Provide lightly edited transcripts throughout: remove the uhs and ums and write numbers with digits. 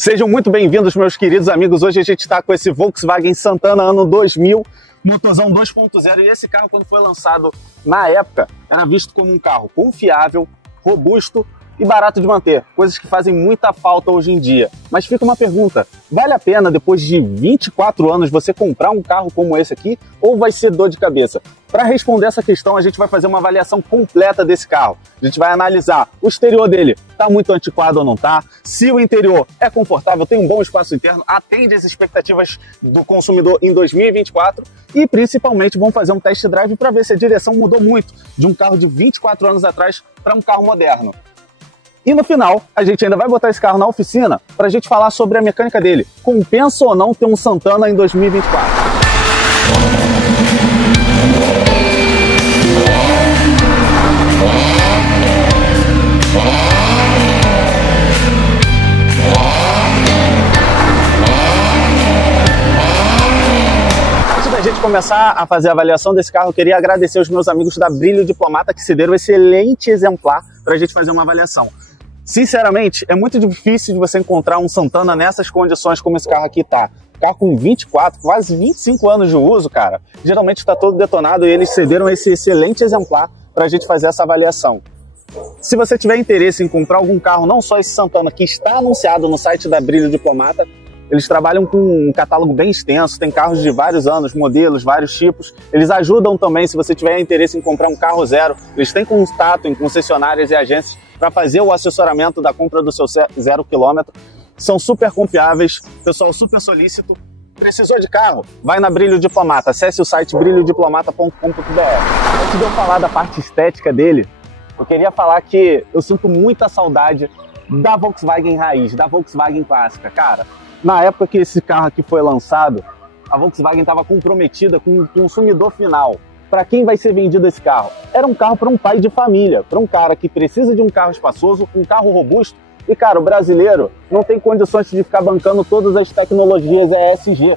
Sejam muito bem-vindos, meus queridos amigos. Hoje a gente está com esse Volkswagen Santana ano 2000, motorzão 2.0. E esse carro, quando foi lançado na época, era visto como um carro confiável, robusto e barato de manter. Coisas que fazem muita falta hoje em dia. Mas fica uma pergunta, vale a pena depois de 24 anos você comprar um carro como esse aqui ou vai ser dor de cabeça? Para responder essa questão, a gente vai fazer uma avaliação completa desse carro. A gente vai analisar o exterior dele, está muito antiquado ou não está, se o interior é confortável, tem um bom espaço interno, atende às expectativas do consumidor em 2024 e principalmente vamos fazer um test drive para ver se a direção mudou muito de um carro de 24 anos atrás para um carro moderno. E no final, a gente ainda vai botar esse carro na oficina para a gente falar sobre a mecânica dele. Compensa ou não ter um Santana em 2024? Antes da gente começar a fazer a avaliação desse carro, eu queria agradecer os meus amigos da Brilho Diplomata que cederam esse excelente exemplar para a gente fazer uma avaliação. Sinceramente, é muito difícil de você encontrar um Santana nessas condições como esse carro aqui tá. Carro com 24, quase 25 anos de uso, cara. Geralmente está todo detonado e eles cederam esse excelente exemplar para a gente fazer essa avaliação. Se você tiver interesse em comprar algum carro, não só esse Santana que está anunciado no site da Brilho Diplomata, eles trabalham com um catálogo bem extenso, tem carros de vários anos, modelos, vários tipos. Eles ajudam também, se você tiver interesse em comprar um carro zero, eles têm contato em concessionárias e agências para fazer o assessoramento da compra do seu 0 km. São super confiáveis, pessoal super solícito. Precisou de carro? Vai na Brilho Diplomata, acesse o site brilhodiplomata.com.br. Antes de eu falar da parte estética dele, eu queria falar que eu sinto muita saudade da Volkswagen raiz, da Volkswagen clássica. Cara, na época que esse carro aqui foi lançado, a Volkswagen estava comprometida com o consumidor final. Para quem vai ser vendido esse carro? Era um carro para um pai de família, para um cara que precisa de um carro espaçoso, um carro robusto. E, cara, o brasileiro não tem condições de ficar bancando todas as tecnologias ESG.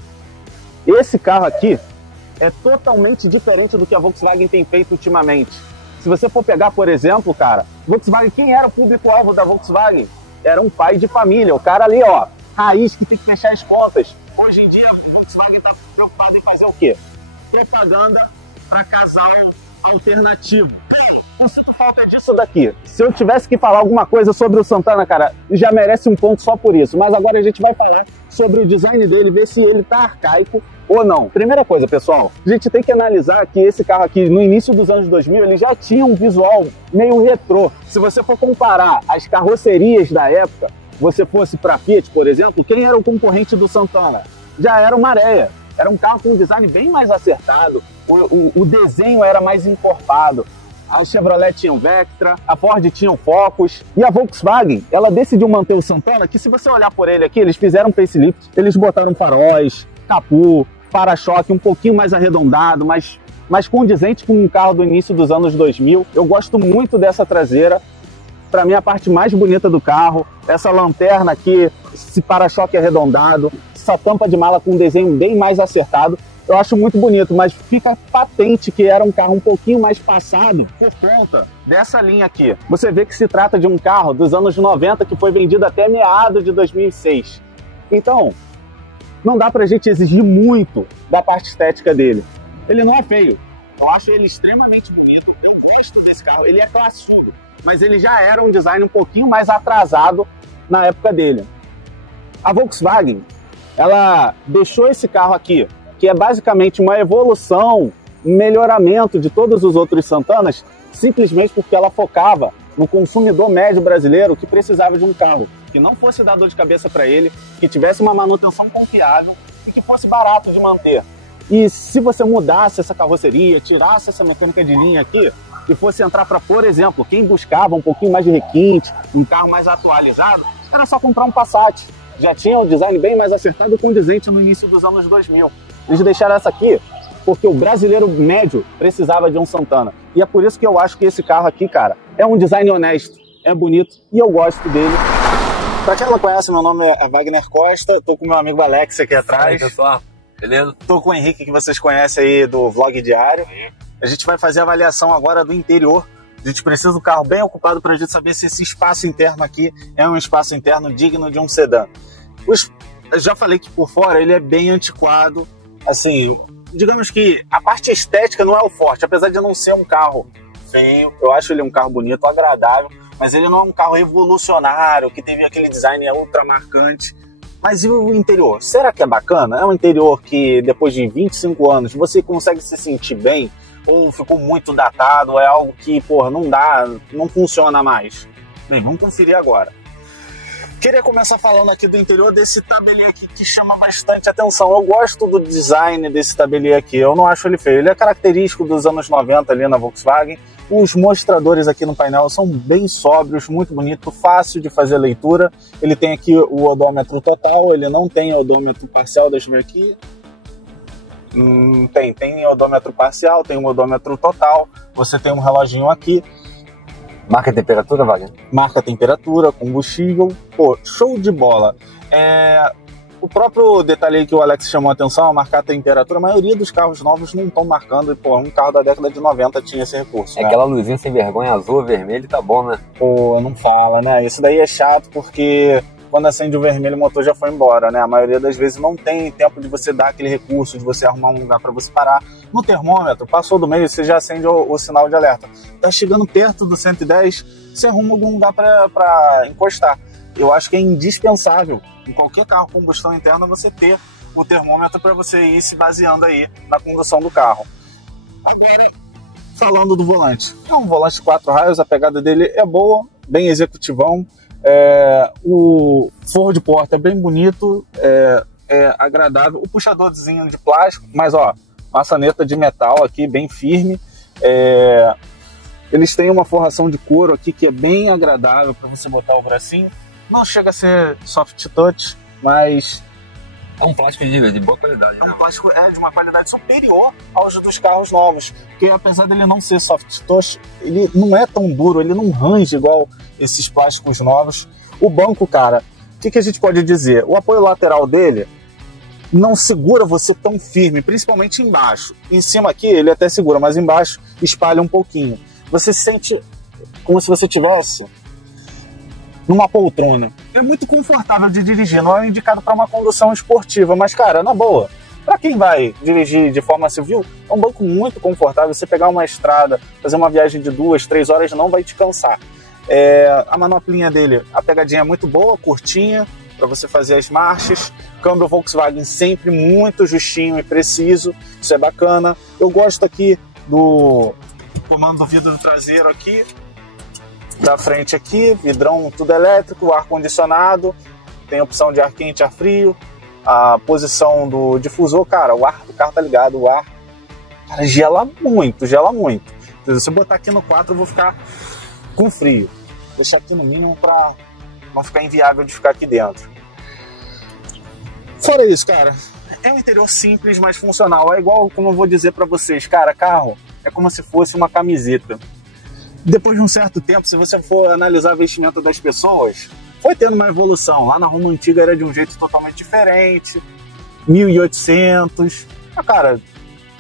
Esse carro aqui é totalmente diferente do que a Volkswagen tem feito ultimamente. Se você for pegar, por exemplo, cara, Volkswagen, quem era o público-alvo da Volkswagen? Era um pai de família, o cara ali, ó, raiz que tem que fechar as contas. Hoje em dia, a Volkswagen está preocupada em fazer o quê? Propaganda para casal alternativo. Eu sinto falta disso daqui. Se eu tivesse que falar alguma coisa sobre o Santana, cara, já merece um ponto só por isso. Mas agora a gente vai falar sobre o design dele, ver se ele tá arcaico ou não. Primeira coisa, pessoal, a gente tem que analisar que esse carro aqui, no início dos anos 2000, ele já tinha um visual meio retrô. Se você for comparar as carrocerias da época, você fosse para Fiat, por exemplo, quem era o concorrente do Santana? Já era o Marea. Era um carro com um design bem mais acertado, o desenho era mais encorpado. A Chevrolet tinha o Vectra, a Ford tinha o Focus e a Volkswagen, ela decidiu manter o Santana, que se você olhar por ele aqui, eles fizeram um facelift, eles botaram faróis, capô, para-choque um pouquinho mais arredondado, mais condizente com um carro do início dos anos 2000. Eu gosto muito dessa traseira. Para mim, a parte mais bonita do carro, essa lanterna aqui, esse para-choque arredondado, essa tampa de mala com um desenho bem mais acertado, eu acho muito bonito, mas fica patente que era um carro um pouquinho mais passado por conta dessa linha aqui. Você vê que se trata de um carro dos anos 90 que foi vendido até meados de 2006. Então, não dá pra gente exigir muito da parte estética dele. Ele não é feio, eu acho ele extremamente bonito, eu gosto desse carro, ele é classudo, mas ele já era um design um pouquinho mais atrasado na época dele. A Volkswagen, ela deixou esse carro aqui, que é basicamente uma evolução, um melhoramento de todos os outros Santanas, simplesmente porque ela focava no consumidor médio brasileiro que precisava de um carro que não fosse dar dor de cabeça para ele, que tivesse uma manutenção confiável e que fosse barato de manter. E se você mudasse essa carroceria, tirasse essa mecânica de linha aqui e fosse entrar para, por exemplo, quem buscava um pouquinho mais de requinte, um carro mais atualizado, era só comprar um Passat. Já tinha um design bem mais acertado e condizente no início dos anos 2000. Eles deixaram essa aqui porque o brasileiro médio precisava de um Santana. E é por isso que eu acho que esse carro aqui, cara, é um design honesto, é bonito e eu gosto dele. Pra quem não conhece, meu nome é Wagner Costa, tô com meu amigo Alex aqui atrás. E aí, pessoal, beleza? Tô com o Henrique, que vocês conhecem aí do Vlog Diário. A gente vai fazer a avaliação agora do interior. A gente precisa do carro bem ocupado para a gente saber se esse espaço interno aqui é um espaço interno digno de um sedã. Eu já falei que por fora ele é bem antiquado. Assim, digamos que a parte estética não é o forte, apesar de não ser um carro feio, eu acho ele um carro bonito, agradável, mas ele não é um carro revolucionário, que teve aquele design ultra marcante. Mas e o interior? Será que é bacana? É um interior que depois de 25 anos você consegue se sentir bem? Ou ficou muito datado? É algo que, porra, não dá, não funciona mais? Bem, vamos conferir agora. Queria começar falando aqui do interior desse tabelier aqui que chama bastante atenção. Eu gosto do design desse tabelier aqui, eu não acho ele feio. Ele é característico dos anos 90 ali na Volkswagen. Os mostradores aqui no painel são bem sóbrios, muito bonito, fácil de fazer leitura. Ele tem aqui o odômetro total, ele não tem odômetro parcial, deixa eu ver aqui. Tem odômetro parcial, tem um odômetro total. Você tem um reloginho aqui. Marca a temperatura, Wagner? Marca a temperatura, combustível. Pô, show de bola. O próprio detalhe aí que o Alex chamou a atenção, a marcar a temperatura, a maioria dos carros novos não estão marcando, e pô, um carro da década de 90 tinha esse recurso, né? Aquela luzinha sem vergonha azul, vermelho, tá bom, né? Pô, não fala, né? Isso daí é chato porque quando acende o vermelho o motor já foi embora, né? A maioria das vezes não tem tempo de você dar aquele recurso, de você arrumar um lugar para você parar. No termômetro, passou do meio, você já acende o sinal de alerta. Tá chegando perto do 110, você arruma algum lugar para encostar. Eu acho que é indispensável em qualquer carro com combustão interna você ter o termômetro para você ir se baseando aí na condução do carro. Agora, falando do volante. É um volante 4 raios, a pegada dele é boa, bem executivão. O forro de porta é bem bonito, é agradável. O puxadorzinho de plástico, mas ó, maçaneta de metal aqui, bem firme. Eles têm uma forração de couro aqui que é bem agradável para você botar o bracinho. Não chega a ser soft touch, mas é um plástico de boa qualidade. É um plástico de uma qualidade superior aos dos carros novos. Porque apesar dele não ser soft touch, ele não é tão duro, ele não range igual esses plásticos novos. O banco, cara, o que a gente pode dizer? O apoio lateral dele não segura você tão firme, principalmente embaixo. Em cima aqui ele até segura, mas embaixo espalha um pouquinho. Você sente como se você tivesse numa poltrona. É muito confortável de dirigir, não é indicado para uma condução esportiva, mas cara, na boa, para quem vai dirigir de forma civil, é um banco muito confortável. Você pegar uma estrada, fazer uma viagem de 2, 3 horas não vai te cansar. A manoplinha dele, a pegadinha é muito boa, curtinha, para você fazer as marchas. Câmbio Volkswagen sempre muito justinho e preciso, isso é bacana. Eu gosto aqui do comando do vidro traseiro aqui, da frente aqui, vidrão tudo elétrico, ar-condicionado, tem opção de ar quente, ar frio, a posição do difusor, cara, o ar do carro tá ligado, o ar, cara, gela muito, gela muito. Se você botar aqui no 4 eu vou ficar com frio, deixar aqui no mínimo para não ficar inviável de ficar aqui dentro. Fora isso, cara, é um interior simples, mas funcional, é igual como eu vou dizer para vocês, cara, carro é como se fosse uma camiseta. Depois de um certo tempo, se você for analisar a vestimenta das pessoas, foi tendo uma evolução. Lá na Roma antiga era de um jeito totalmente diferente, 1800. Mas, cara,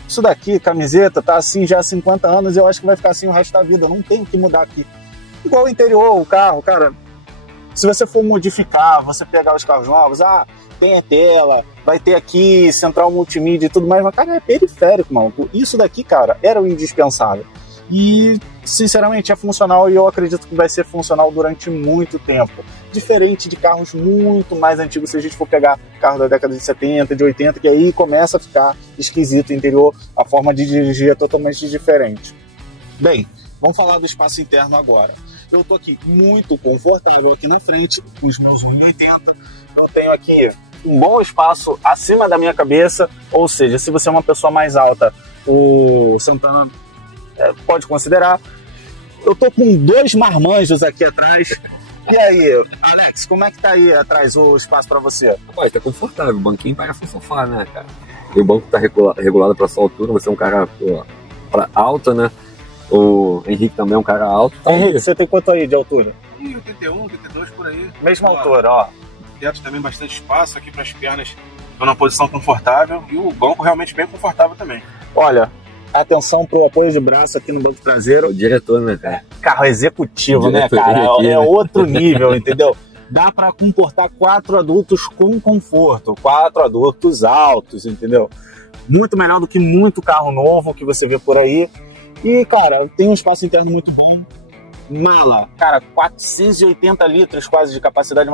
isso daqui, camiseta, tá assim já há 50 anos e eu acho que vai ficar assim o resto da vida. Não tem o que mudar aqui. Igual o interior, o carro, cara, se você for modificar, você pegar os carros novos, tem a tela, vai ter aqui central multimídia e tudo mais, mas, cara, é periférico, mano. Isso daqui, cara, era o indispensável. E, sinceramente, é funcional e eu acredito que vai ser funcional durante muito tempo. Diferente de carros muito mais antigos, se a gente for pegar carro da década de 70, de 80, que aí começa a ficar esquisito o interior, a forma de dirigir é totalmente diferente. Bem, vamos falar do espaço interno agora. Eu tô aqui muito confortável aqui na frente, com os meus 1,80. Eu tenho aqui um bom espaço acima da minha cabeça, ou seja, se você é uma pessoa mais alta, o Santana pode considerar. Eu tô com 2 marmanjos aqui atrás. E aí, Alex, como é que tá aí atrás o espaço para você? Rapaz, tá confortável, o banquinho parece um sofá, né, cara? E o banco tá regulado pra sua altura, você é um cara alto, né? O Henrique também é um cara alto. Henrique, você tem quanto aí de altura? 81, 82 por aí. Mesma altura, ó. Dentro também bastante espaço aqui para as pernas, estão numa posição confortável e o banco realmente bem confortável também. Olha, atenção pro apoio de braço aqui no banco traseiro. O diretor, né, cara? Carro executivo, né, cara? É outro nível, entendeu? dá para comportar 4 adultos com conforto, 4 adultos altos, entendeu? Muito melhor do que muito carro novo que você vê por aí. E, cara, tem um espaço interno muito bom. Mala, cara, 480 litros quase de capacidade,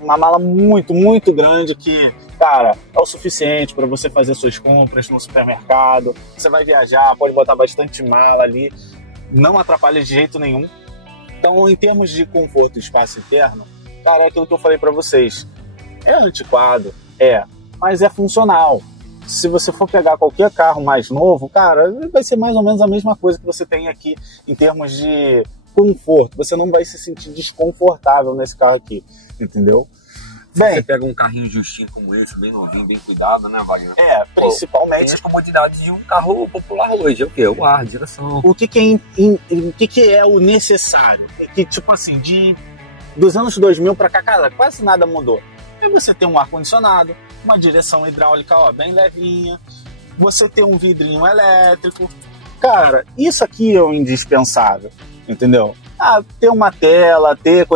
uma mala muito, muito grande que, cara, é o suficiente para você fazer suas compras no supermercado. Você vai viajar, pode botar bastante mala ali, não atrapalha de jeito nenhum. Então, em termos de conforto e espaço interno, cara, é aquilo que eu falei para vocês. É antiquado, mas é funcional. Se você for pegar qualquer carro mais novo, cara, vai ser mais ou menos a mesma coisa que você tem aqui em termos de conforto. Você não vai se sentir desconfortável nesse carro aqui, entendeu? Bem, você pega um carrinho justinho como esse, bem novinho, bem cuidado, né, Wagner? Principalmente tem as comodidades de um carro popular hoje. É o quê? O ar, direção. O que é o necessário? É que, tipo assim, dos anos 2000 pra cá, cara, quase nada mudou. É você ter um ar-condicionado, uma direção hidráulica, bem levinha, você ter um vidrinho elétrico. Cara, isso aqui é o indispensável, entendeu? Ter uma tela, ter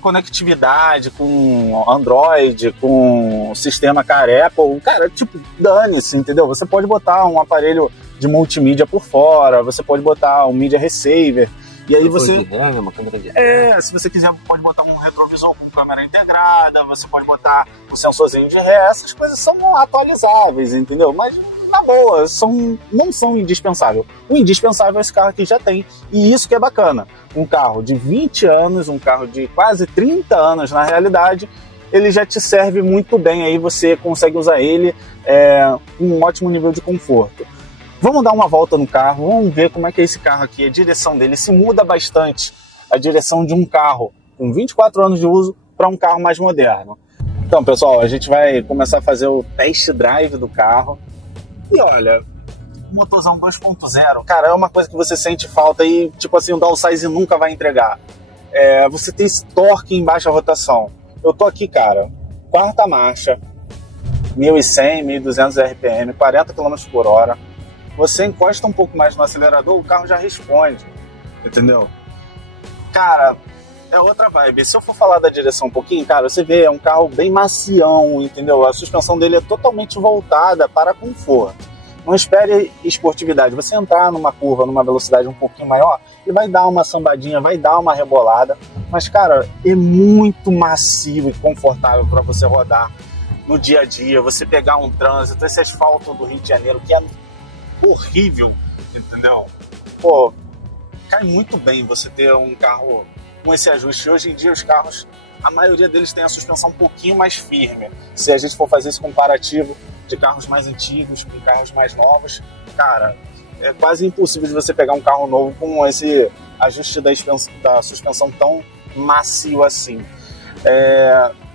conectividade com Android, com sistema Apple, cara, tipo, dane-se, entendeu? Você pode botar um aparelho de multimídia por fora, você pode botar um media receiver, e aí você... se você quiser, pode botar um retrovisor com câmera integrada, você pode botar um sensorzinho de ré, essas coisas são atualizáveis, entendeu? Mas, na boa, não são indispensáveis. O indispensável esse carro aqui já tem, e isso que é bacana. Um carro de 20 anos, um carro de quase 30 anos na realidade, ele já te serve muito bem, aí você consegue usar ele com um ótimo nível de conforto. Vamos dar uma volta no carro, vamos ver como é que é esse carro aqui. A direção dele se muda bastante, a direção de um carro com 24 anos de uso para um carro mais moderno. Então, pessoal, a gente vai começar a fazer o test drive do carro. E olha, motorzão 2.0, cara, é uma coisa que você sente falta e, tipo assim, o downsize nunca vai entregar. Você tem esse torque em baixa rotação. Eu tô aqui, cara, 4ª marcha, 1.100, 1.200 RPM, 40 km por hora. Você encosta um pouco mais no acelerador, o carro já responde, entendeu? Cara, é outra vibe. Se eu for falar da direção um pouquinho, cara, você vê, é um carro bem macião, entendeu? A suspensão dele é totalmente voltada para conforto. Não espere esportividade. Você entrar numa curva, numa velocidade um pouquinho maior, ele vai dar uma sambadinha, vai dar uma rebolada. Mas, cara, é muito macio e confortável para você rodar no dia a dia. Você pegar um trânsito, esse asfalto do Rio de Janeiro, que é horrível, entendeu? Pô, cai muito bem você ter um carro com esse ajuste. Hoje em dia os carros, a maioria deles tem a suspensão um pouquinho mais firme. Se a gente for fazer esse comparativo de carros mais antigos com carros mais novos, cara, é quase impossível de você pegar um carro novo com esse ajuste da suspensão tão macio assim.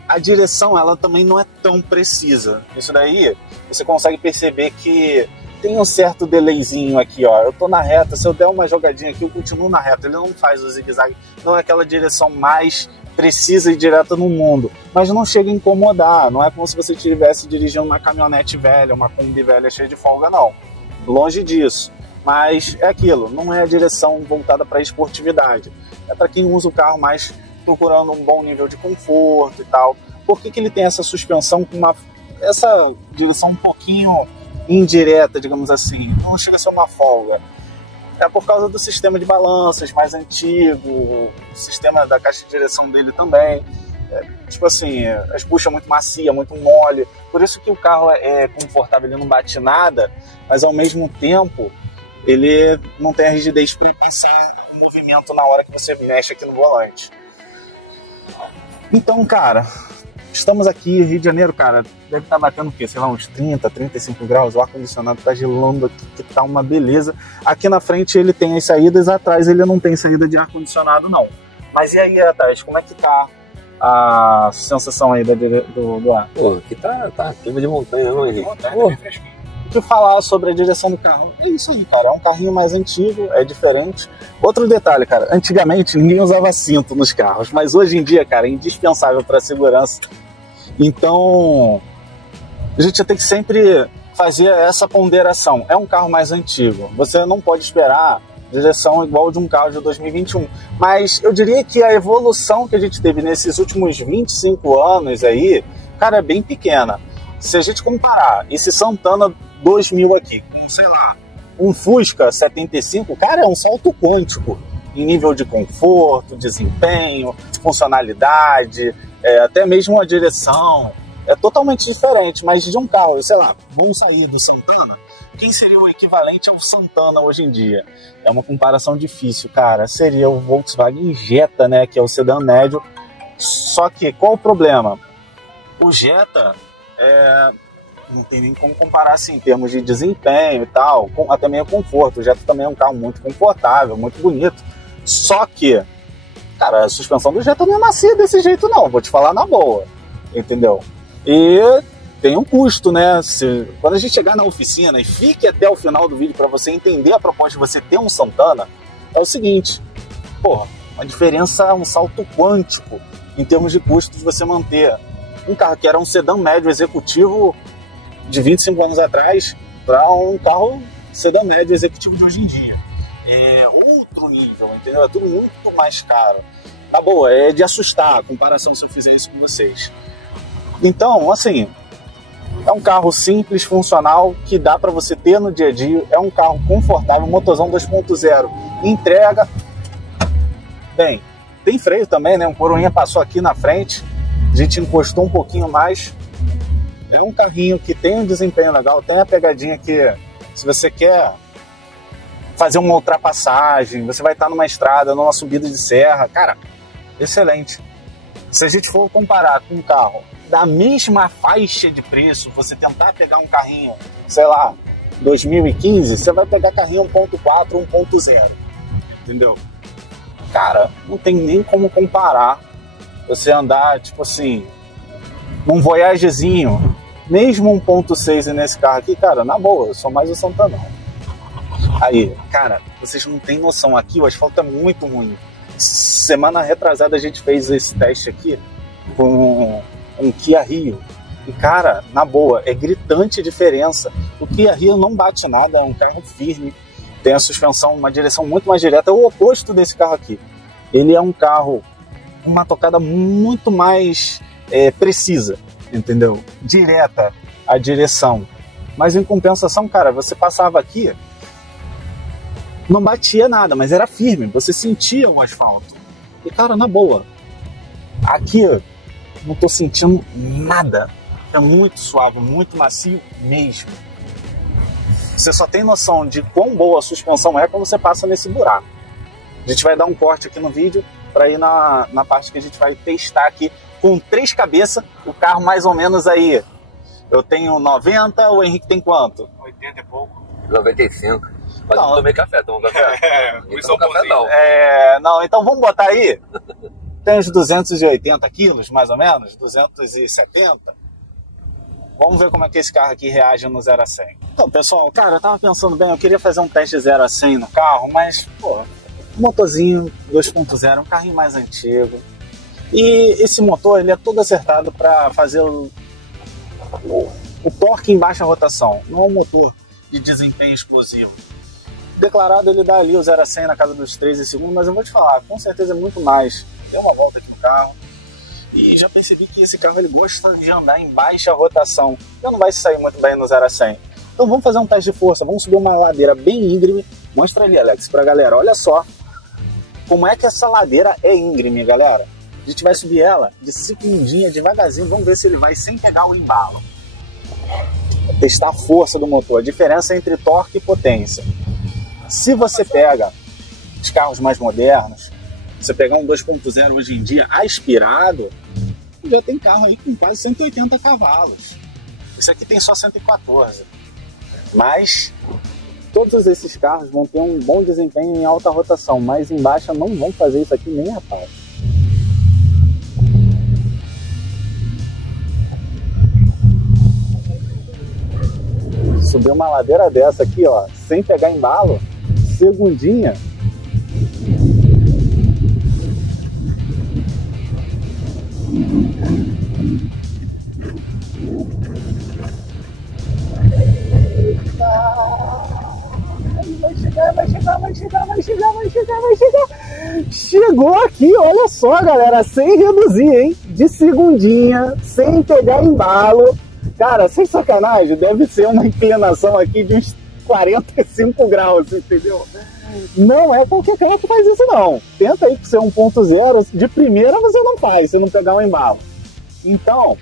A direção, ela também não é tão precisa. Isso daí, você consegue perceber que tem um certo delayzinho aqui, ó. Eu tô na reta, se eu der uma jogadinha aqui, eu continuo na reta. Ele não faz o zigue-zague, não é aquela direção mais precisa e direta no mundo, mas não chega a incomodar. Não é como se você estivesse dirigindo uma caminhonete velha, uma Kombi velha cheia de folga, não. Longe disso. Mas é aquilo, não é a direção voltada para esportividade. É para quem usa o carro mais procurando um bom nível de conforto e tal. Por que ele tem essa suspensão com essa direção um pouquinho indireta, digamos assim? Não chega a ser uma folga. É por causa do sistema de balanças mais antigo, o sistema da caixa de direção dele também. Tipo assim, as buchas muito macia, muito mole. Por isso que o carro é confortável, ele não bate nada, mas ao mesmo tempo ele não tem a rigidez para pensar o movimento na hora que você mexe aqui no volante. Então, cara, estamos aqui, Rio de Janeiro, cara, deve estar batendo o quê? Sei lá, uns 30, 35 graus, o ar-condicionado tá gelando aqui, que tá uma beleza. Aqui na frente ele tem as saídas, atrás ele não tem saída de ar-condicionado, não. Mas e aí atrás, como é que tá a sensação aí do ar? Pô, aqui tá clima de montanha, não, Henrique? Montanha, bem fresquinho. O que falar sobre a direção do carro? É isso aí, cara, é um carrinho mais antigo, é diferente. Outro detalhe, cara, antigamente ninguém usava cinto nos carros, mas hoje em dia, cara, é indispensável para segurança. Então, a gente tem que sempre fazer essa ponderação. É um carro mais antigo. Você não pode esperar direção igual de um carro de 2021. Mas eu diria que a evolução que a gente teve nesses últimos 25 anos aí, cara, é bem pequena. Se a gente comparar esse Santana 2000 aqui com, sei lá, um Fusca 75, cara, é um salto quântico em nível de conforto, desempenho, funcionalidade, até mesmo a direção. É totalmente diferente, mas de um carro, sei lá, vamos sair do Santana, quem seria o equivalente ao Santana hoje em dia? É uma comparação difícil, cara. Seria o Volkswagen Jetta, né, que é o sedã médio. Só que, qual o problema? O Jetta, não tem nem como comparar assim, em termos de desempenho e tal, até meio conforto. O Jetta também é um carro muito confortável, muito bonito. Só que, cara, a suspensão do Jetta não é macia desse jeito não, vou te falar na boa, entendeu? E tem um custo, né? Quando a gente chegar na oficina e fique até o final do vídeo para você entender a proposta de você ter um Santana, é o seguinte, porra, uma diferença, um salto quântico em termos de custo de você manter um carro que era um sedã médio executivo de 25 anos atrás para um carro sedã médio executivo de hoje em dia. É outro nível, entendeu? É tudo muito mais caro. Tá boa, é de assustar a comparação se eu fizer isso com vocês. Então, assim, é um carro simples, funcional, que dá para você ter no dia a dia. É um carro confortável, motorzão 2.0. Entrega. Bem, tem freio também, né? Um coroinha passou aqui na frente. A gente encostou um pouquinho mais. É um carrinho que tem um desempenho legal. Tem a pegadinha que, se você quer fazer uma ultrapassagem, você vai estar numa estrada, numa subida de serra. Cara, excelente. Se a gente for comparar com um carro da mesma faixa de preço, você tentar pegar um carrinho, sei lá, 2015, você vai pegar carrinho 1.4, 1.0, entendeu? Cara, não tem nem como comparar você andar, tipo assim, num Voyagezinho, mesmo 1.6 nesse carro aqui, cara, na boa, eu sou mais o Santana. Aí, cara, vocês não têm noção, aqui o asfalto é muito ruim. Semana retrasada a gente fez esse teste aqui com um Kia Rio. E, cara, na boa, é gritante a diferença. O Kia Rio não bate nada, é um carro firme, tem a suspensão, uma direção muito mais direta, é o oposto desse carro aqui. Ele é um carro com uma tocada muito mais precisa, entendeu? Direta a direção. Mas em compensação, cara, você passava aqui, não batia nada, mas era firme, você sentia o asfalto. E, cara, na boa, aqui não tô sentindo nada. É muito suave, muito macio mesmo. Você só tem noção de quão boa a suspensão é quando você passa nesse buraco. A gente vai dar um corte aqui no vídeo para ir na parte que a gente vai testar aqui com 3 cabeças, o carro mais ou menos aí. Eu tenho 90, o Henrique tem quanto? 80 e pouco. 95. Mas não tomei café, tomou café. Não café não. Não, então vamos botar aí. Tem uns 280 quilos, mais ou menos, 270. Vamos ver como é que esse carro aqui reage no 0 a 100. Então, pessoal, cara, eu tava pensando bem, eu queria fazer um teste de 0 a 100 no carro, mas, pô, motorzinho 2.0, um carrinho mais antigo. E esse motor, ele é todo acertado para fazer o torque em baixa rotação. Não é um motor de desempenho explosivo. Declarado, ele dá ali o 0 a 100 na casa dos 13 segundos, mas eu vou te falar, com certeza é muito mais. Dei uma volta aqui no carro e já percebi que esse carro ele gosta de andar em baixa rotação. Então não vai sair muito bem no 0 a 100. Então vamos fazer um teste de força, vamos subir uma ladeira bem íngreme. Mostra ali, Alex, pra galera, olha só como é que essa ladeira é íngreme, galera. A gente vai subir ela de segundinha, devagarzinho, vamos ver se ele vai sem pegar o embalo. Vou testar a força do motor, a diferença entre torque e potência. Se você pega os carros mais modernos, você pegar um 2.0 hoje em dia aspirado, já tem carro aí com quase 180 cavalos. Esse aqui tem só 114. Mas todos esses carros vão ter um bom desempenho em alta rotação, mas em baixa não vão fazer isso aqui nem a pau. Subir uma ladeira dessa aqui, ó, sem pegar embalo, segundinha. Vai chegar. Chegou aqui, olha só, galera, sem reduzir, hein? De segundinha, sem pegar embalo. Cara, sem sacanagem, deve ser uma inclinação aqui de uns 45 graus, entendeu? Não é qualquer cara que faz isso, não. Tenta aí com ser 1.0, de primeira você não faz, se não pegar um embalo. Então,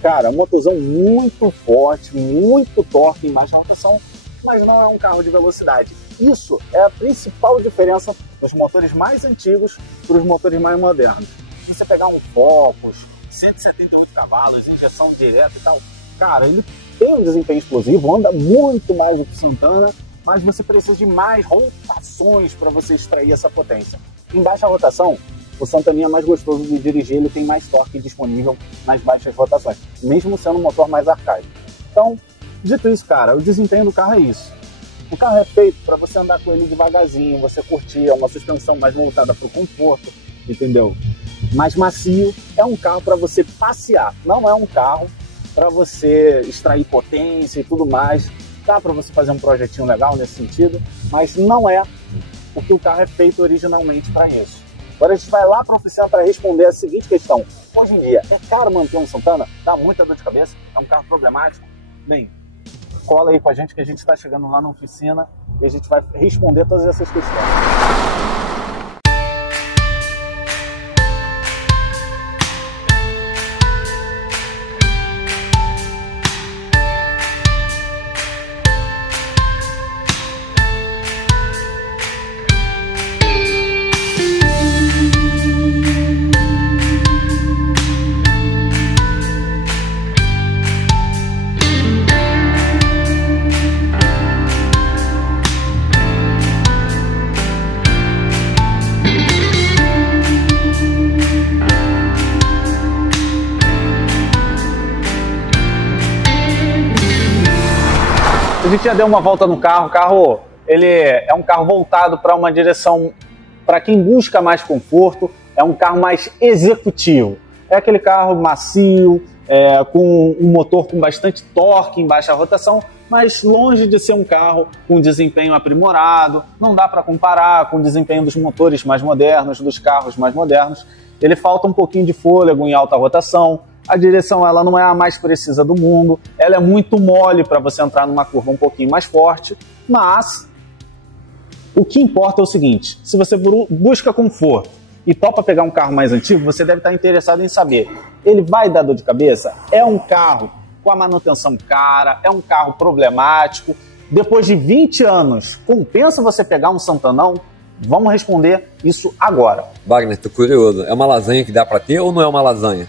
cara, motorzão muito forte, muito torque em baixa rotação, mas não é um carro de velocidade. Isso é a principal diferença dos motores mais antigos para os motores mais modernos. Se você pegar um Focus, 178 cavalos, injeção direta e tal, cara, ele tem um desempenho explosivo, anda muito mais do que o Santana, mas você precisa de mais rotações para você extrair essa potência. Em baixa rotação, o Santaninha é mais gostoso de dirigir, ele tem mais torque disponível nas baixas rotações, mesmo sendo um motor mais arcaico. Então, dito isso, cara, o desempenho do carro é isso. O carro é feito para você andar com ele devagarzinho, você curtir, é uma suspensão mais voltada para o conforto, entendeu? Mais macio, é um carro para você passear, não é um carro para você extrair potência e tudo mais. Dá para você fazer um projetinho legal nesse sentido, mas não é o que o carro é feito originalmente para isso. Agora a gente vai lá para o oficina para responder a seguinte questão. Hoje em dia, é caro manter um Santana? Dá muita dor de cabeça? É um carro problemático? Bem, cola aí com a gente que a gente está chegando lá na oficina e a gente vai responder todas essas questões. A gente já deu uma volta no carro, o carro ele é um carro voltado para uma direção, para quem busca mais conforto, é um carro mais executivo. É aquele carro macio, com um motor com bastante torque em baixa rotação, mas longe de ser um carro com desempenho aprimorado, não dá para comparar com o desempenho dos motores mais modernos, dos carros mais modernos. Ele falta um pouquinho de fôlego em alta rotação. A direção ela não é a mais precisa do mundo, ela é muito mole para você entrar numa curva um pouquinho mais forte, mas o que importa é o seguinte, se você busca conforto e topa pegar um carro mais antigo, você deve estar interessado em saber, ele vai dar dor de cabeça? É um carro com a manutenção cara, é um carro problemático, depois de 20 anos, compensa você pegar um Santanão? Vamos responder isso agora. Wagner, tô curioso, é uma lasanha que dá para ter ou não é uma lasanha?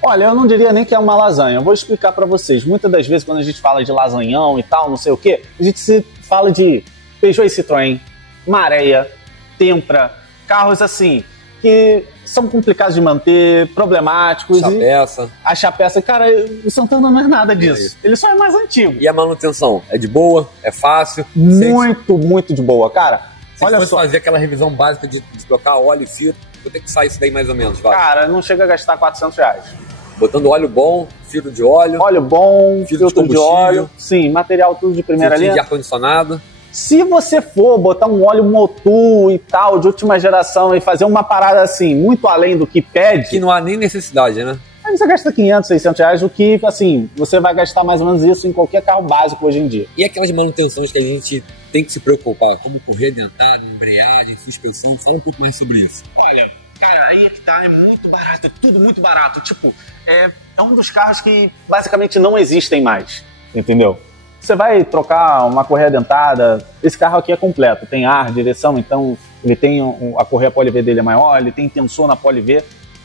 Olha, eu não diria nem que é uma lasanha, eu vou explicar para vocês. Muitas das vezes quando a gente fala de lasanhão e tal, não sei o que, a gente se fala de Peugeot e Citroën, Marea, Tempra, carros assim, que são complicados de manter, problemáticos. Chapeça. A chapeça, cara, o Santana não é nada disso, ele só é mais antigo. E a manutenção, é de boa? É fácil? Muito de boa, cara. Se olha só, fazer aquela revisão básica de trocar óleo e filtro, quanto é que sai isso daí mais ou menos? Vai? Cara, não chega a gastar R$400. Botando óleo bom, filtro de óleo. Óleo bom, filtro de óleo. Sim, material tudo de primeira linha. De ar-condicionado. Se você for botar um óleo Motul e tal, de última geração, e fazer uma parada assim, muito além do que pede... Que não há nem necessidade, né? Aí você gasta R$500, R$600, o que, assim, você vai gastar mais ou menos isso em qualquer carro básico hoje em dia. E aquelas manutenções que a gente tem que se preocupar, como correia dentada, embreagem, suspensão, fala um pouco mais sobre isso. Olha, cara, aí é que tá, é muito barato, é tudo muito barato. Tipo, é um dos carros que basicamente não existem mais, entendeu? Você vai trocar uma correia dentada, esse carro aqui é completo, tem ar, direção, então ele tem a correia Poli-V dele é maior, ele tem tensor na Poli-V.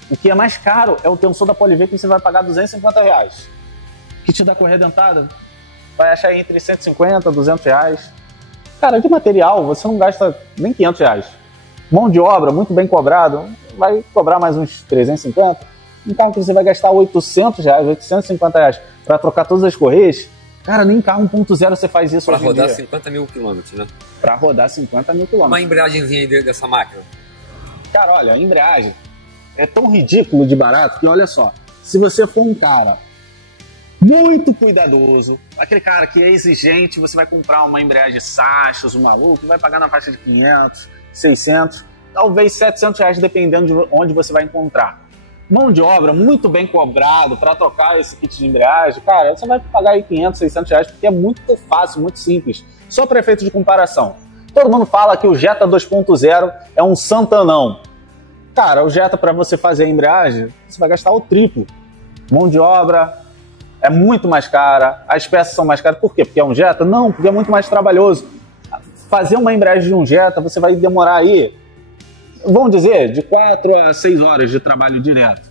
O que é mais caro é o tensor da Poli-V, que você vai pagar R$250. Que te dá correia dentada, vai achar entre R$150 e R$200. Cara, de material você não gasta nem R$500. Mão de obra, muito bem cobrado, vai cobrar mais uns R$350. Um carro que você vai gastar R$800, R$850 para trocar todas as correias, cara, nem carro 1.0 você faz isso hoje em dia. Para rodar 50 mil quilômetros, né? Para rodar 50 mil quilômetros. Uma embreagemzinha aí dessa máquina. Cara, olha, a embreagem é tão ridículo de barato que, olha só, se você for um cara muito cuidadoso, aquele cara que é exigente, você vai comprar uma embreagem Sachs, um maluco, vai pagar na faixa de 500, 600, talvez 700 reais, dependendo de onde você vai encontrar. Mão de obra muito bem cobrado para trocar esse kit de embreagem, cara, você vai pagar aí 500, 600 reais, porque é muito fácil, muito simples. Só para efeito de comparação. Todo mundo fala que o Jetta 2.0 é um Santanão. Cara, o Jetta, para você fazer a embreagem, você vai gastar o triplo. Mão de obra é muito mais cara, as peças são mais caras. Por quê? Porque é um Jetta? Não, porque é muito mais trabalhoso. Fazer uma embreagem de um Jetta, você vai demorar aí, vamos dizer, de 4 a 6 horas de trabalho direto.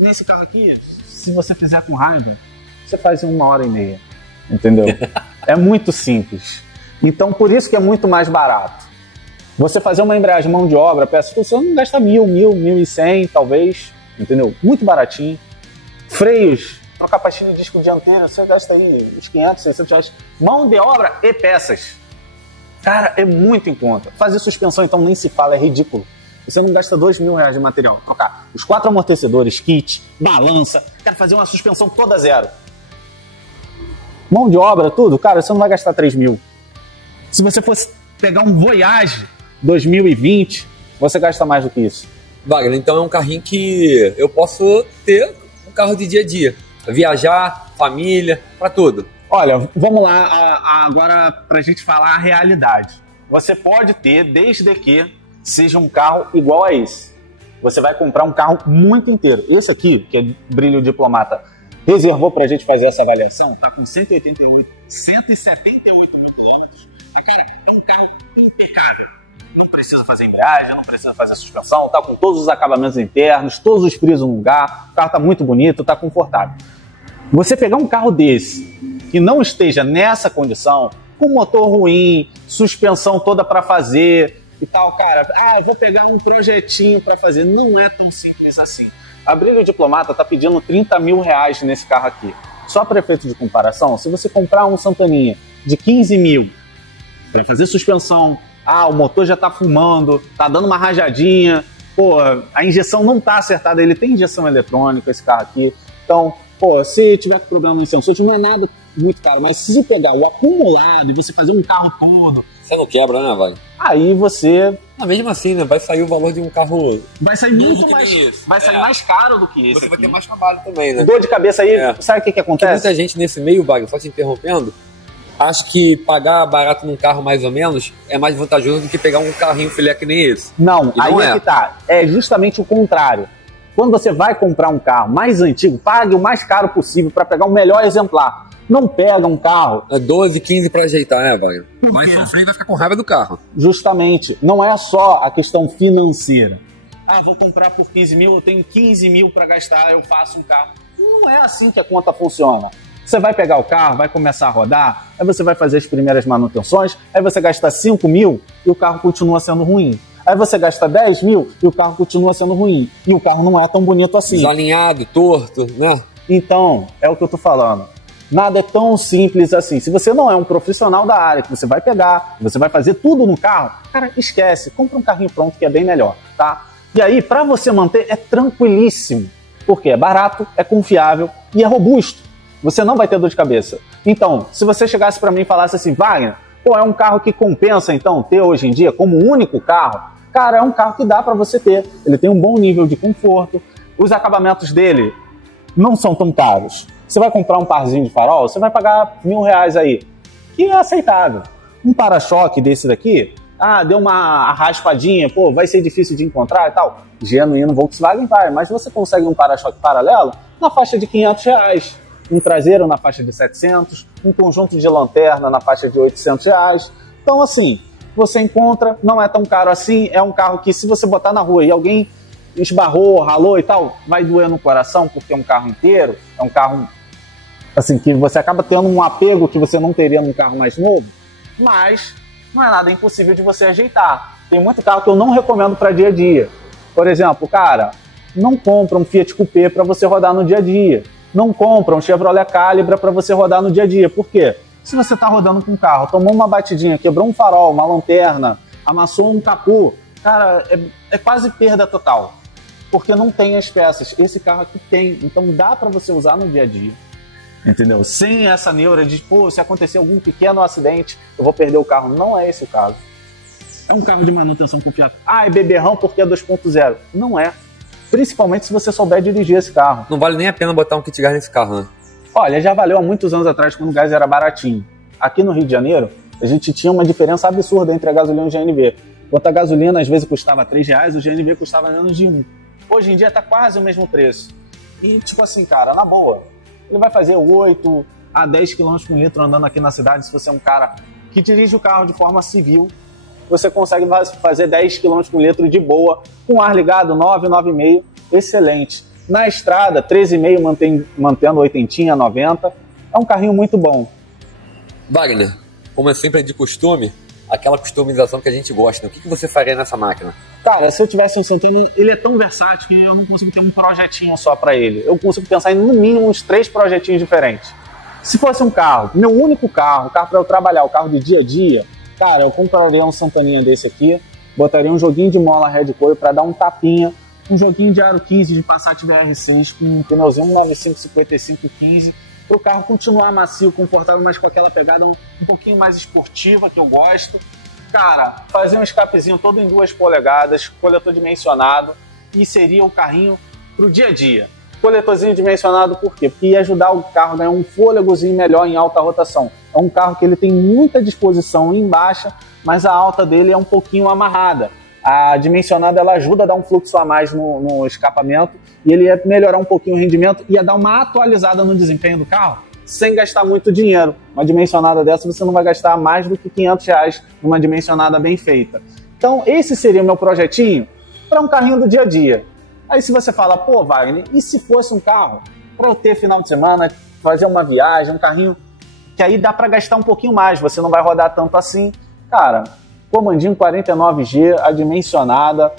Nesse caso aqui, se você fizer com raiva, você faz em 1h30, entendeu? É muito simples. Então, por isso que é muito mais barato. Você fazer uma embreagem, mão de obra, peça, você não gasta 1.100, talvez, entendeu? Muito baratinho. Freios, trocar pastilha de disco dianteiro, você gasta aí uns 500, 600 reais. Mão de obra e peças. Cara, é muito em conta. Fazer suspensão, então, nem se fala, é ridículo. Você não gasta 2.000 reais de material. Trocar os 4 amortecedores, kit, balança, quero fazer uma suspensão toda zero. Mão de obra, tudo, cara, você não vai gastar 3.000. Se você fosse pegar um Voyage 2020, você gasta mais do que isso. Wagner, então é um carrinho que eu posso ter um carro de dia a dia. Viajar, família, para tudo. Olha, vamos lá agora pra gente falar a realidade. Você pode ter, desde que seja um carro igual a esse. Você vai comprar um carro muito inteiro. Esse aqui, que é Brilho Diplomata, reservou pra gente fazer essa avaliação, tá com 178 mil quilômetros. Cara, é um carro impecável. Não precisa fazer embreagem, não precisa fazer suspensão, tá com todos os acabamentos internos, todos os frios no lugar, o carro tá muito bonito, tá confortável. Você pegar um carro desse, que não esteja nessa condição, com motor ruim, suspensão toda para fazer e tal, cara, vou pegar um projetinho para fazer, não é tão simples assim. A Brilho Diplomata tá pedindo 30 mil reais nesse carro aqui. Só para efeito de comparação, se você comprar um Santaninha de 15 mil, para fazer suspensão, o motor já tá fumando, tá dando uma rajadinha, a injeção não tá acertada, ele tem injeção eletrônica, esse carro aqui, então, se tiver problema no sensor, não é nada muito caro, mas se pegar o acumulado e você fazer um carro todo... Você não quebra, né, Wagner? Aí você... mesmo assim, né, vai sair o valor de um carro... Vai sair muito mais... Vai sair mais caro do que esse. Você vai ter mais trabalho também, né? Dor de cabeça aí, sabe o que acontece? Muita gente nesse meio, Wagner, só te interrompendo, acho que pagar barato num carro mais ou menos é mais vantajoso do que pegar um carrinho filé que nem esse. Não, aí é que tá. É justamente o contrário. Quando você vai comprar um carro mais antigo, pague o mais caro possível para pegar o melhor exemplar. Não pega um carro... 12, 15 para ajeitar, né, Wagner? Vai sofrer e vai ficar com raiva do carro. Justamente. Não é só a questão financeira. Vou comprar por 15 mil, eu tenho 15 mil para gastar, eu faço um carro. Não é assim que a conta funciona. Você vai pegar o carro, vai começar a rodar, aí você vai fazer as primeiras manutenções, aí você gasta 5 mil e o carro continua sendo ruim. Aí você gasta 10 mil e o carro continua sendo ruim. E o carro não é tão bonito assim. Desalinhado, torto, né? Então, é o que eu tô falando. Nada é tão simples assim. Se você não é um profissional da área, que você vai pegar, você vai fazer tudo no carro, cara, esquece. Compra um carrinho pronto que é bem melhor, tá? E aí, para você manter, é tranquilíssimo. Porque é barato, é confiável e é robusto. Você não vai ter dor de cabeça. Então, se você chegasse para mim e falasse assim, Wagner, é um carro que compensa, então, ter hoje em dia como único carro, cara, é um carro que dá para você ter. Ele tem um bom nível de conforto. Os acabamentos dele não são tão caros. Você vai comprar um parzinho de farol, você vai pagar R$1.000 aí, que é aceitável. Um para-choque desse daqui, deu uma raspadinha, vai ser difícil de encontrar e tal. Genuíno Volkswagen vai, mas você consegue um para-choque paralelo na faixa de R$500. Um traseiro na faixa de 700, um conjunto de lanterna na faixa de R$800. Então, assim, você encontra, não é tão caro assim, é um carro que se você botar na rua e alguém esbarrou, ralou e tal, vai doer no coração porque é um carro inteiro, é um carro, assim, que você acaba tendo um apego que você não teria num carro mais novo, mas não é nada impossível de você ajeitar. Tem muito carro que eu não recomendo para dia a dia. Por exemplo, cara, não compra um Fiat Coupé para você rodar no dia a dia. Não compra um Chevrolet Calibra para você rodar no dia a dia. Por quê? Se você está rodando com um carro, tomou uma batidinha, quebrou um farol, uma lanterna, amassou um capô, cara, é quase perda total. Porque não tem as peças. Esse carro aqui tem. Então dá para você usar no dia a dia. Entendeu? Sem essa neura de, pô, se acontecer algum pequeno acidente, eu vou perder o carro. Não é esse o caso. É um carro de manutenção confiável. Ah, é beberrão porque é 2.0. Não é. Principalmente se você souber dirigir esse carro. Não vale nem a pena botar um kit gás nesse carro, né? Olha, já valeu há muitos anos atrás quando o gás era baratinho. Aqui no Rio de Janeiro, a gente tinha uma diferença absurda entre a gasolina e o GNV. Enquanto a gasolina às vezes custava R$3, o GNV custava menos de 1. Hoje em dia tá quase o mesmo preço. E tipo assim, cara, na boa, ele vai fazer 8 a 10 km por litro andando aqui na cidade. Se você é um cara que dirige o carro de forma civil, você consegue fazer 10 km por litro de boa, com ar ligado, 9, 9,5, excelente. Na estrada, 13,5 mantendo 80, 90, é um carrinho muito bom. Wagner, como é sempre de costume, aquela customização que a gente gosta, né? O que você faria nessa máquina? Cara, se eu tivesse um Santana, ele é tão versátil que eu não consigo ter um projetinho só para ele. Eu consigo pensar em no mínimo uns 3 projetinhos diferentes. Se fosse um carro, meu único carro, o carro para eu trabalhar, o carro do dia a dia, cara, eu compraria um Santaninha desse aqui, botaria um joguinho de mola Red Coil para dar um tapinha, um joguinho de aro 15 de Passat VR6 com um pneuzinho 95-55-15, para o carro continuar macio, confortável, mas com aquela pegada um pouquinho mais esportiva que eu gosto. Cara, fazer um escapezinho todo em 2 polegadas, coletor dimensionado, e seria o carrinho pro dia a dia. Coletorzinho dimensionado por quê? Porque ia ajudar o carro a ganhar um fôlegozinho melhor em alta rotação. É um carro que ele tem muita disposição em baixa, mas a alta dele é um pouquinho amarrada. A dimensionada ela ajuda a dar um fluxo a mais no escapamento e ele ia melhorar um pouquinho o rendimento, ia dar uma atualizada no desempenho do carro sem gastar muito dinheiro. Uma dimensionada dessa você não vai gastar mais do que R$500 numa dimensionada bem feita. Então esse seria o meu projetinho para um carrinho do dia a dia. Aí se você fala, pô Wagner, e se fosse um carro para eu ter final de semana, fazer uma viagem, um carrinho que aí dá para gastar um pouquinho mais, você não vai rodar tanto assim. Cara, comandinho 49G, a dimensionada,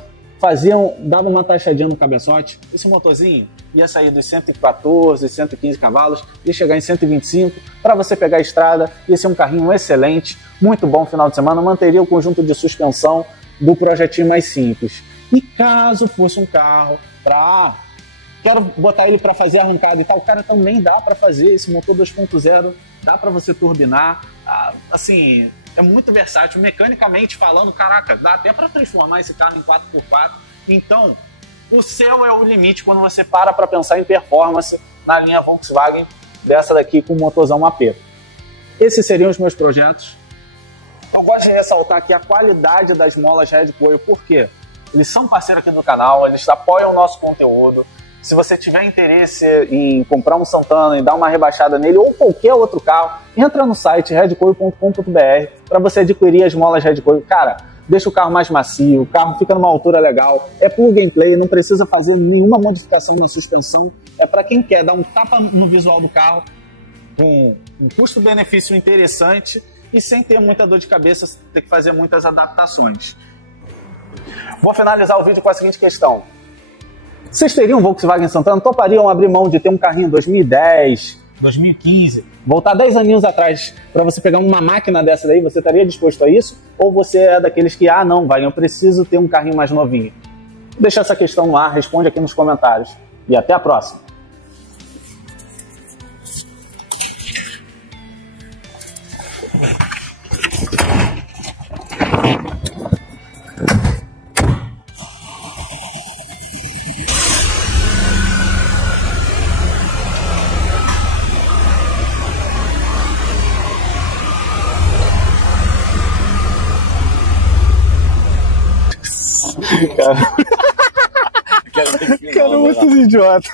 dava uma taxadinha no cabeçote. Esse motorzinho ia sair dos 114, 115 cavalos, ia chegar em 125, para você pegar a estrada, ia ser um carrinho excelente, muito bom final de semana, manteria o conjunto de suspensão do projetinho mais simples. E caso fosse um carro quero botar ele para fazer arrancada e tal, cara, também dá para fazer esse motor 2.0, dá para você turbinar, assim, é muito versátil, mecanicamente falando, caraca, dá até para transformar esse carro em 4x4, então o céu é o limite quando você para pensar em performance na linha Volkswagen dessa daqui com motorzão AP. Esses seriam os meus projetos. Eu gosto de ressaltar aqui a qualidade das molas Red Coil, por quê? Eles são parceiros aqui do canal, eles apoiam o nosso conteúdo. Se você tiver interesse em comprar um Santana e dar uma rebaixada nele ou qualquer outro carro, entra no site redcoil.com.br para você adquirir as molas Red Coil. Cara, deixa o carro mais macio, o carro fica numa altura legal, é plug and play, não precisa fazer nenhuma modificação na suspensão. É para quem quer dar um tapa no visual do carro, com um custo-benefício interessante e sem ter muita dor de cabeça, ter que fazer muitas adaptações. Vou finalizar o vídeo com a seguinte questão. Vocês teriam um Volkswagen Santana? Topariam abrir mão de ter um carrinho 2010, 2015, voltar 10 aninhos atrás para você pegar uma máquina dessa daí? Você estaria disposto a isso? Ou você é daqueles que, não, Wagner, eu preciso ter um carrinho mais novinho? Deixa essa questão no ar, responde aqui nos comentários. E até a próxima. Cara, muito idiota.